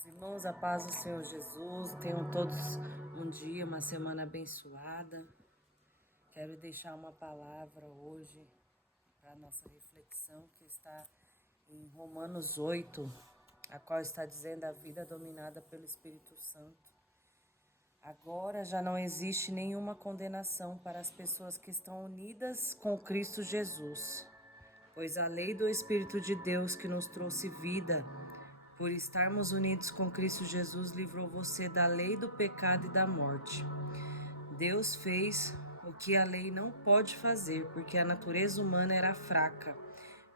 Meus irmãos, a paz do Senhor Jesus, tenham todos um dia, uma semana abençoada. Quero deixar uma palavra hoje para a nossa reflexão, que está em Romanos 8, a qual está dizendo a vida dominada pelo Espírito Santo. Agora já não existe nenhuma condenação para as pessoas que estão unidas com Cristo Jesus, pois a lei do Espírito de Deus que nos trouxe vida, por estarmos unidos com Cristo Jesus, livrou você da lei do pecado e da morte. Deus fez o que a lei não pode fazer, porque a natureza humana era fraca.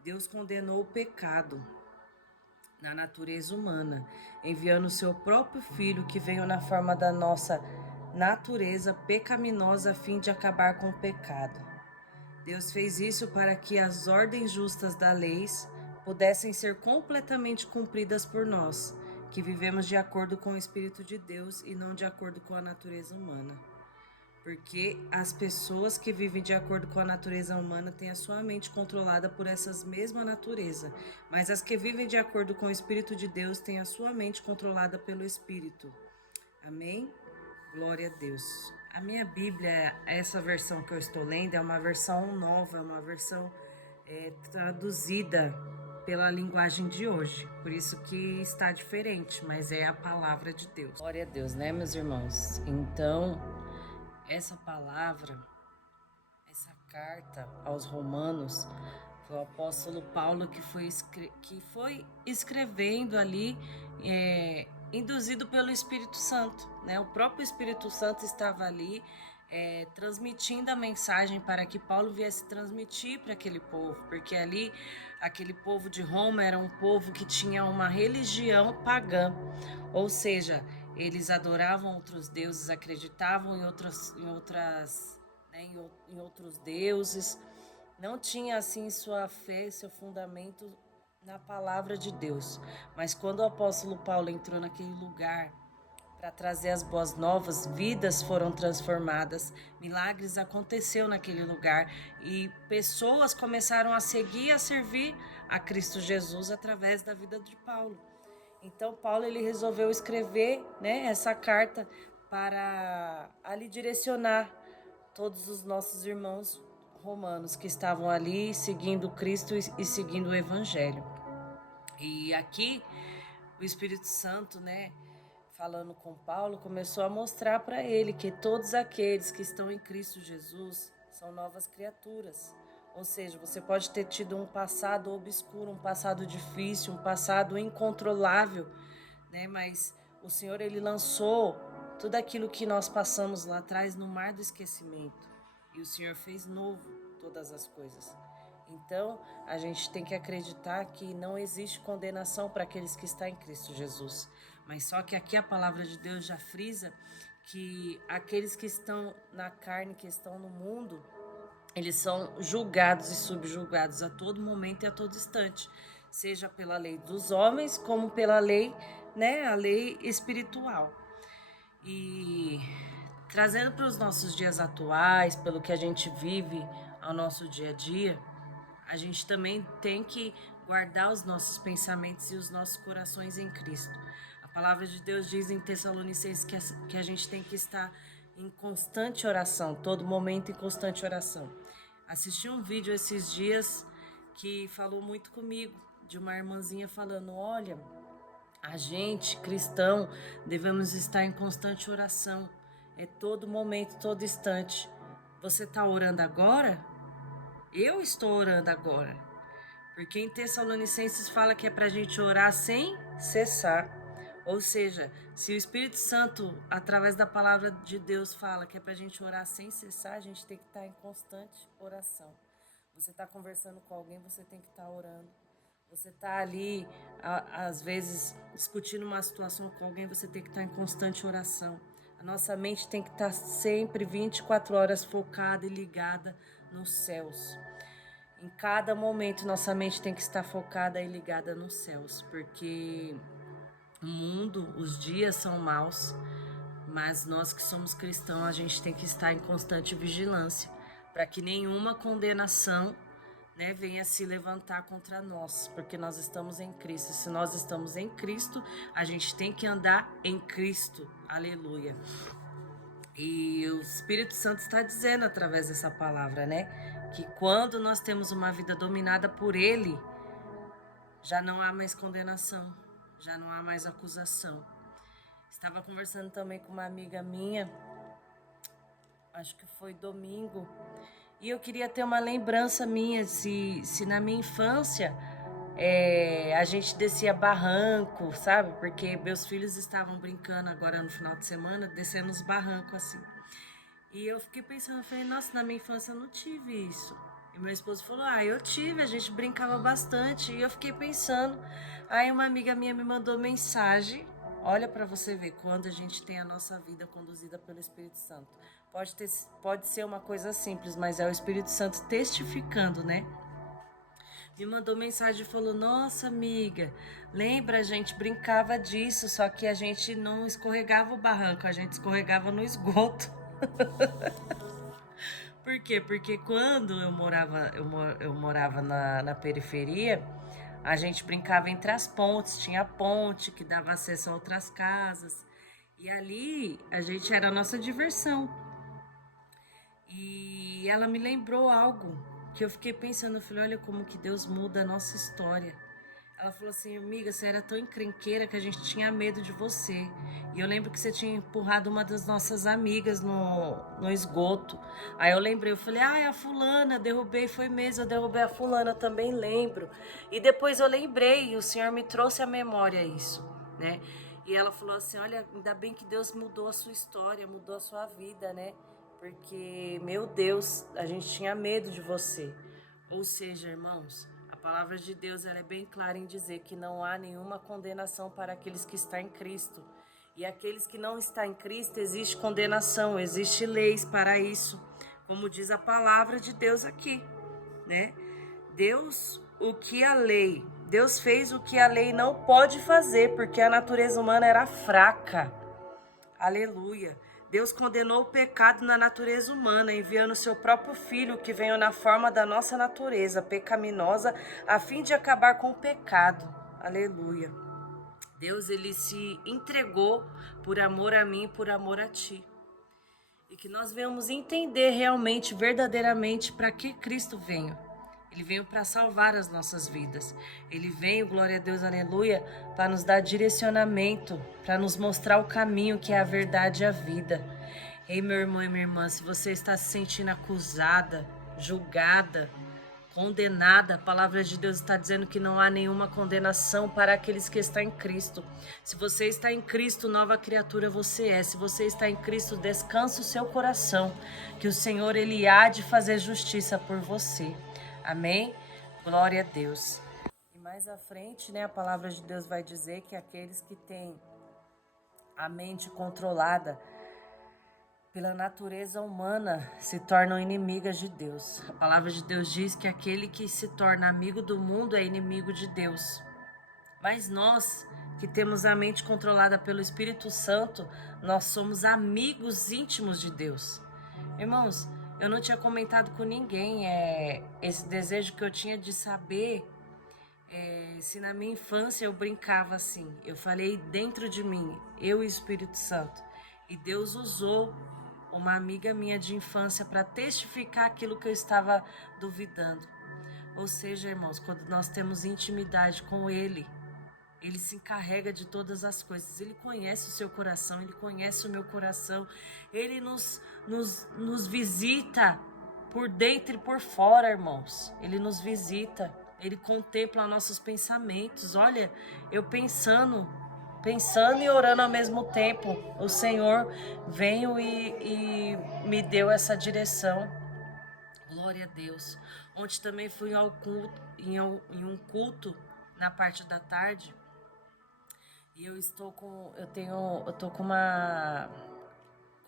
Deus condenou o pecado na natureza humana, enviando o seu próprio Filho, que veio na forma da nossa natureza pecaminosa, a fim de acabar com o pecado. Deus fez isso para que as ordens justas da lei pudessem ser completamente cumpridas por nós, que vivemos de acordo com o Espírito de Deus e não de acordo com a natureza humana. Porque as pessoas que vivem de acordo com a natureza humana têm a sua mente controlada por essas mesma natureza, mas as que vivem de acordo com o Espírito de Deus têm a sua mente controlada pelo Espírito. Amém? Glória a Deus. A minha Bíblia, essa versão que eu estou lendo, é uma versão nova, é uma versão traduzida pela linguagem de hoje. Por isso que está diferente, mas é a palavra de Deus. Glória a Deus, né, meus irmãos? Então, essa palavra, essa carta aos Romanos, foi o apóstolo Paulo que foi escrevendo ali, induzido pelo Espírito Santo, né? O próprio Espírito Santo estava ali transmitindo a mensagem para que Paulo viesse transmitir para aquele povo, porque ali, aquele povo de Roma era um povo que tinha uma religião pagã, ou seja, eles adoravam outros deuses, acreditavam em outros deuses, não tinha assim sua fé, seu fundamento na palavra de Deus. Mas quando o apóstolo Paulo entrou naquele lugar para trazer as boas novas, vidas foram transformadas, milagres aconteceu naquele lugar e pessoas começaram a seguir e a servir a Cristo Jesus através da vida de Paulo. Então Paulo ele resolveu escrever, né, essa carta para ali direcionar todos os nossos irmãos romanos que estavam ali seguindo Cristo e seguindo o Evangelho. E aqui o Espírito Santo, né, falando com Paulo, começou a mostrar para ele que todos aqueles que estão em Cristo Jesus são novas criaturas. Ou seja, você pode ter tido um passado obscuro, um passado difícil, um passado incontrolável, né? Mas o Senhor, ele lançou tudo aquilo que nós passamos lá atrás no mar do esquecimento. E o Senhor fez novo todas as coisas. Então, a gente tem que acreditar que não existe condenação para aqueles que estão em Cristo Jesus. Mas só que aqui a palavra de Deus já frisa que aqueles que estão na carne, que estão no mundo, eles são julgados e subjugados a todo momento e a todo instante, seja pela lei dos homens, como pela lei, né, a lei espiritual. E trazendo para os nossos dias atuais, pelo que a gente vive ao nosso dia a dia, a gente também tem que guardar os nossos pensamentos e os nossos corações em Cristo. A palavra de Deus diz em Tessalonicenses que a gente tem que estar em constante oração, todo momento em constante oração. Assisti um vídeo esses dias que falou muito comigo, de uma irmãzinha falando, olha, a gente, cristão, devemos estar em constante oração, todo momento, todo instante. Você está orando agora? Eu estou orando agora, porque em Tessalonicenses fala que é para a gente orar sem cessar. Ou seja, se o Espírito Santo, através da palavra de Deus, fala que é para a gente orar sem cessar, a gente tem que estar em constante oração. Você está conversando com alguém, você tem que estar orando. Você está ali, às vezes, discutindo uma situação com alguém, você tem que estar em constante oração. A nossa mente tem que estar sempre 24 horas focada e ligada nos céus. Em cada momento, nossa mente tem que estar focada e ligada nos céus, porque o mundo, os dias são maus, mas nós que somos cristãos, a gente tem que estar em constante vigilância, para que nenhuma condenação, né, venha se levantar contra nós, porque nós estamos em Cristo. Se nós estamos em Cristo, a gente tem que andar em Cristo. Aleluia. E o Espírito Santo está dizendo através dessa palavra, né, que quando nós temos uma vida dominada por Ele, já não há mais condenação, já não há mais acusação. Estava conversando também com uma amiga minha, acho que foi domingo, e eu queria ter uma lembrança minha, se na minha infância a gente descia barranco, sabe? Porque meus filhos estavam brincando agora no final de semana, descendo os barrancos assim. E eu fiquei pensando, eu falei, nossa, na minha infância eu não tive isso. E meu esposo falou, eu tive, a gente brincava bastante. E eu fiquei pensando, aí uma amiga minha me mandou mensagem, olha para você ver, quando a gente tem a nossa vida conduzida pelo Espírito Santo. Pode ser uma coisa simples, mas é o Espírito Santo testificando, né? Me mandou mensagem e falou, nossa amiga, lembra, a gente brincava disso, só que a gente não escorregava o barranco, a gente escorregava no esgoto. Por quê? Porque quando eu morava na periferia, a gente brincava entre as pontes, tinha a ponte que dava acesso a outras casas. E ali a gente era a nossa diversão. E ela me lembrou algo que eu fiquei pensando, eu falei, olha como que Deus muda a nossa história. Ela falou assim, amiga, você era tão encrenqueira que a gente tinha medo de você. E eu lembro que você tinha empurrado uma das nossas amigas no esgoto. Aí eu lembrei, eu falei, a fulana, derrubei, foi mesmo, eu derrubei a fulana, também lembro. E depois eu lembrei, e o Senhor me trouxe à memória isso, né? E ela falou assim, olha, ainda bem que Deus mudou a sua história, mudou a sua vida, né? Porque, meu Deus, a gente tinha medo de você. Ou seja, irmãos, a palavra de Deus ela é bem clara em dizer que não há nenhuma condenação para aqueles que estão em Cristo. E aqueles que não estão em Cristo, existe condenação, existe leis para isso. Como diz a palavra de Deus aqui, né? Deus fez o que a lei não pode fazer, porque a natureza humana era fraca. Aleluia. Deus condenou o pecado na natureza humana, enviando seu próprio Filho, que veio na forma da nossa natureza pecaminosa, a fim de acabar com o pecado. Aleluia. Deus, ele se entregou por amor a mim, por amor a ti. E que nós venhamos entender realmente, verdadeiramente, para que Cristo veio. Ele veio para salvar as nossas vidas. Ele veio, glória a Deus, aleluia, para nos dar direcionamento, para nos mostrar o caminho que é a verdade e a vida. Ei, meu irmão e minha irmã, se você está se sentindo acusada, julgada, condenada, a palavra de Deus está dizendo que não há nenhuma condenação para aqueles que estão em Cristo. Se você está em Cristo, nova criatura você é. Se você está em Cristo, descansa o seu coração, que o Senhor, ele há de fazer justiça por você. Amém? Glória a Deus. E mais à frente, né, a palavra de Deus vai dizer que aqueles que têm a mente controlada pela natureza humana se tornam inimigas de Deus. A palavra de Deus diz que aquele que se torna amigo do mundo é inimigo de Deus. Mas nós, que temos a mente controlada pelo Espírito Santo, nós somos amigos íntimos de Deus. Irmãos, eu não tinha comentado com ninguém esse desejo que eu tinha de saber se na minha infância eu brincava assim. Eu falei dentro de mim, eu e o Espírito Santo. E Deus usou uma amiga minha de infância para testificar aquilo que eu estava duvidando. Ou seja, irmãos, quando nós temos intimidade com Ele, Ele se encarrega de todas as coisas. Ele conhece o seu coração, Ele conhece o meu coração. Ele nos visita por dentro e por fora, irmãos. Ele nos visita, Ele contempla nossos pensamentos. Olha, eu pensando e orando ao mesmo tempo, o Senhor veio e me deu essa direção. Glória a Deus. Ontem também fui ao culto, em um culto na parte da tarde. E eu tô com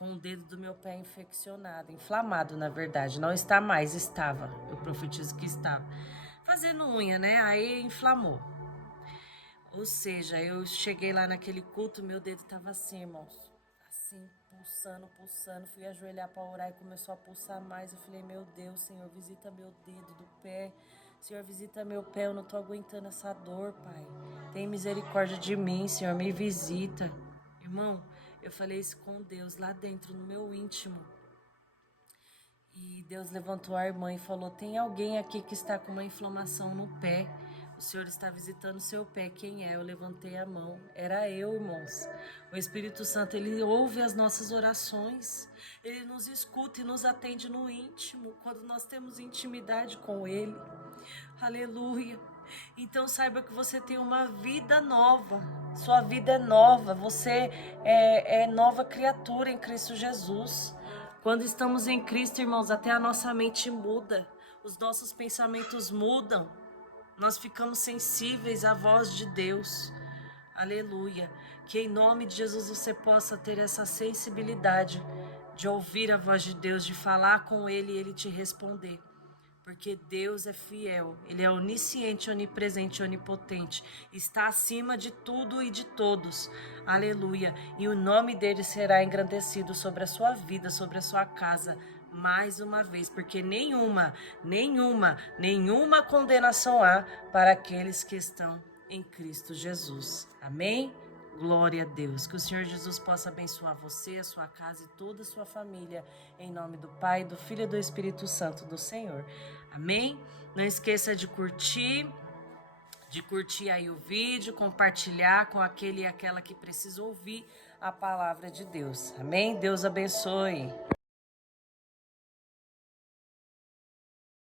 o dedo do meu pé infeccionado, inflamado, na verdade. Não está mais, estava. Eu profetizo que estava. Fazendo unha, né? Aí inflamou. Ou seja, eu cheguei lá naquele culto, meu dedo tava assim, irmãos. Assim, pulsando, pulsando. Fui ajoelhar para orar e começou a pulsar mais. Eu falei, meu Deus, Senhor, visita meu dedo do pé. Senhor, visita meu pé, eu não tô aguentando essa dor, Pai. Tem misericórdia de mim, Senhor, me visita. Irmão, eu falei isso com Deus lá dentro, no meu íntimo. E Deus levantou a irmã e falou, tem alguém aqui que está com uma inflamação no pé. O Senhor está visitando o seu pé. Quem é? Eu levantei a mão. Era eu, irmãos. O Espírito Santo, ele ouve as nossas orações. Ele nos escuta e nos atende no íntimo, quando nós temos intimidade com Ele. Aleluia. Então saiba que você tem uma vida nova. Sua vida é nova. Você é nova criatura em Cristo Jesus. Quando estamos em Cristo, irmãos, até a nossa mente muda. Os nossos pensamentos mudam. Nós ficamos sensíveis à voz de Deus. Aleluia. Que em nome de Jesus você possa ter essa sensibilidade de ouvir a voz de Deus, de falar com Ele e Ele te responder. Porque Deus é fiel, Ele é onisciente, onipresente, onipotente, está acima de tudo e de todos, aleluia, e o nome dele será engrandecido sobre a sua vida, sobre a sua casa, mais uma vez, porque nenhuma condenação há para aqueles que estão em Cristo Jesus, amém? Glória a Deus, que o Senhor Jesus possa abençoar você, a sua casa e toda a sua família, em nome do Pai, do Filho e do Espírito Santo do Senhor. Amém? Não esqueça de curtir aí o vídeo, compartilhar com aquele e aquela que precisa ouvir a palavra de Deus. Amém? Deus abençoe.